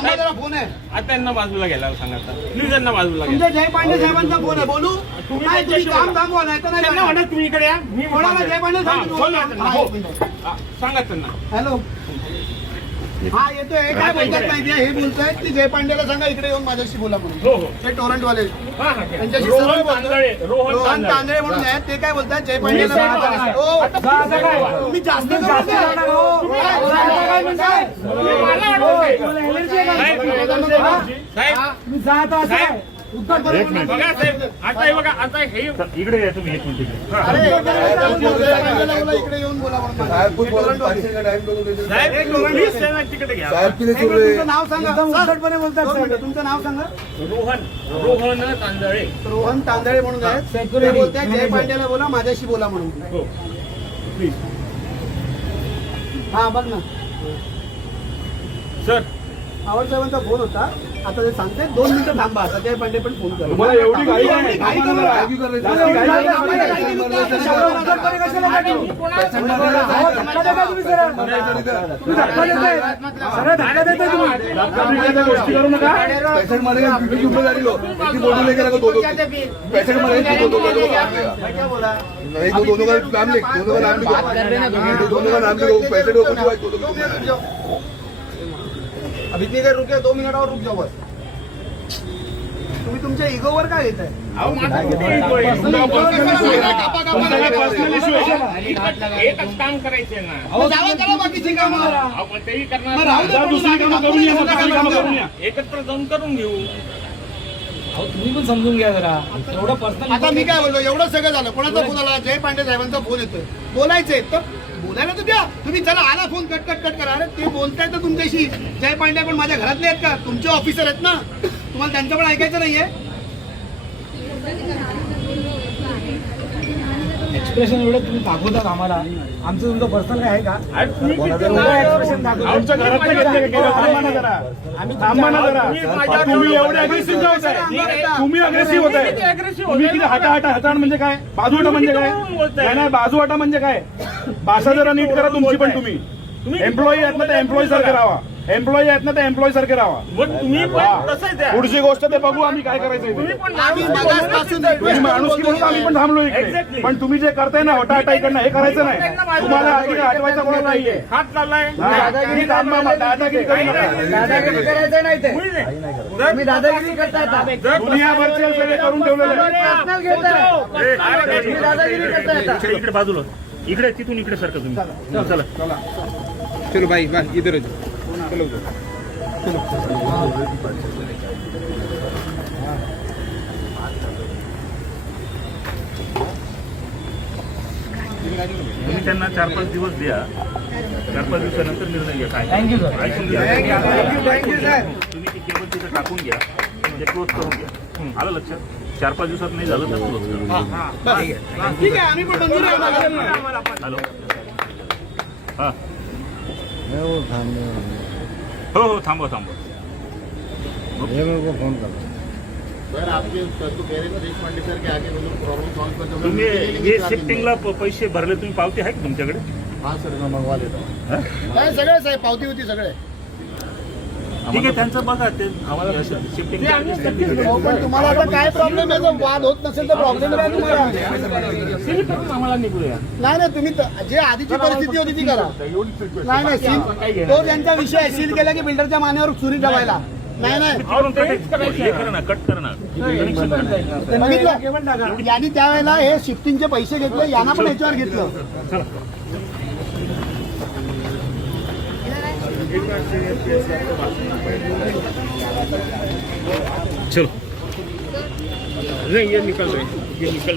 Phone आहे आता त्यांना बाजूला घ्यायला सांगा प्लीज, त्यांना बाजूला तुमच्या जय पांडे साहेबांचा फोन आहे. बोलू तुम्ही काम थांबवा नाही तर त्यांना म्हणा तुम्ही इकडे या. मी कोणाला जय पांडे सांगा त्यांना. हॅलो हा येतोय. काय बोलतात माहिती आहे, हे बोलतायत की जय पांडेला सांगा इकडे येऊन माझ्याशी बोला म्हणून. हो हो ते टोरंटवाले त्यांच्याशी रोहन तांदळे, रोहन तांदळे म्हणून आहेत. ते काय बोलतात जय पांडेला तुम्ही जास्त बघा साहेब, आता हे बघा, आता हे इकडे या तुम्ही एक मिनिट. इकडे येऊन बोला म्हणून. तुमचं नाव सांगा. तुमचं नाव सांगा. रोहन तांदळे. रोहन तांदळे म्हणून आहेत. ते बोलताय जय पांडेला बोला, माझ्याशी बोला म्हणून. हो प्लीज. हा बघ ना सर, आवड साहेबांचा फोन होता. आता ते सांगते 2 मिनिटं थांबा. आता जय पांडे पण फोन करा. मला एवढी घाई घाई करू नका. गोष्टी करू नका. पेशंट मध्ये जिम्मेदारी लो बोलू लेके पेशंट मध्ये दोनों का नाम लिख, दोनों का नाम लिखो, दोनों का नाम लिखो. पेशंट को अभी इतनी देर रुके, 2 मिनिट और रुक जाओ बस. तुम्ही तुमच्या इगोवर काय येत आहे? एकच काम करायचंय ना. बाकीची कामं तेही करणार, एकत्र जाऊन करून घेऊ. तुम्ही पण समजून घ्या जरा. एवढं पर्सनल. आता मी काय बोललो, एवढं सगळं झालं. कोणाचा फोन आला? जय पांडे साहेबांचा फोन येतोय. बोलायचंय तर बोलायला तर द्या. तुम्ही चला आला फोन कट करा. अरे ते बोलताय तर तुमच्याशी. जय पांडे पण माझ्या घरातले आहेत का? तुमचे ऑफिसर आहेत ना. तुम्हाला त्यांचं पण ऐकायचं नाहीये? एक्सप्रेशन एवढं तुम्ही दाखवतात आम्हाला. आमचं तुमचं पर्सनल काय आहे का? एक्सप्रेशन दाखवतो. आमच्या घरातलं घेतलं जरा. थांबा ना जरा. तुम्ही एवढे अग्रेसिव्ह होताय. तुम्ही अग्रेसिव्ह होताय. तुम्ही किती हटाहटा म्हणजे काय? बाजूहटा म्हणजे काय? नाही बाजूहटा म्हणजे काय? भाषा जरा नीट करा तुमची पण. तुम्ही एम्प्लॉई आहेत ना, तर एम्प्लॉई सारखे राहा. एम्प्लॉई आहेत ना, तर एम्प्लॉई सारखे राहा. तुम्ही पुढची गोष्ट ते बघू आम्ही काय करायचं. माणूस की म्हणून आम्ही पण थांबलो इकडे. पण तुम्ही जे करताय ना हटाहटा इकडनं, हे करायचं नाही. तुम्हाला हटवायचा कोणा नाहीये. हात चाललाय. दादागिरी दादागिरी करू नका. दादागिरी करायचं नाही ते. तुम्ही दादागिरी करताय. दुनियाभरचे सगळे करून ठेवलेले आहे. दादागिरी करताय. इकडे बाजूला, इकडे तिथून इकडे सारखं तुम्ही. चला चलो भाई इधर चलो. तुम्ही त्यांना 4-5 दिवस द्या. 4-5 दिवसानंतर निर्णय घ्या. काय थँक्यू सर. तुम्ही ती केबल तिथे टाकून घ्या, म्हणजे क्लोज करून घ्या. आलं लक्षात? 4-5 दिवसात नाही झालं तर क्लोज करा. ठीक आहे, आम्ही पण मंजूर आहे. हॅलो. हा हो हो थांबवा. फोन करा. तुम्ही हे शिफ्टिंगला पैसे भरले, तुम्ही पावती आहे का तुमच्याकडे? काय सगळे साहेब पावती होती सगळे. ठीक आहे, त्यांचं बघा. ते आम्हाला शिफ्टिंग पण तुम्हाला आता काय प्रॉब्लेम आहे? जर वाद होत नसेल तर प्रॉब्लेम काय तुम्हाला? आम्हाला निघूया. नाही तुम्ही जे आधीची परिस्थिती होती ती करा. नाही सील तो ज्यांचा विषय आहे. सील केला की बिल्डरच्या मानेवर सुरी ठेवायला. नाही कट करणं. बघितलं यांनी त्यावेळेला हे शिफ्टिंगचे पैसे घेतले. यांना पण ह्याच्यावर घेतलं. चलो नहीं, ये निकल रहे, ये निकल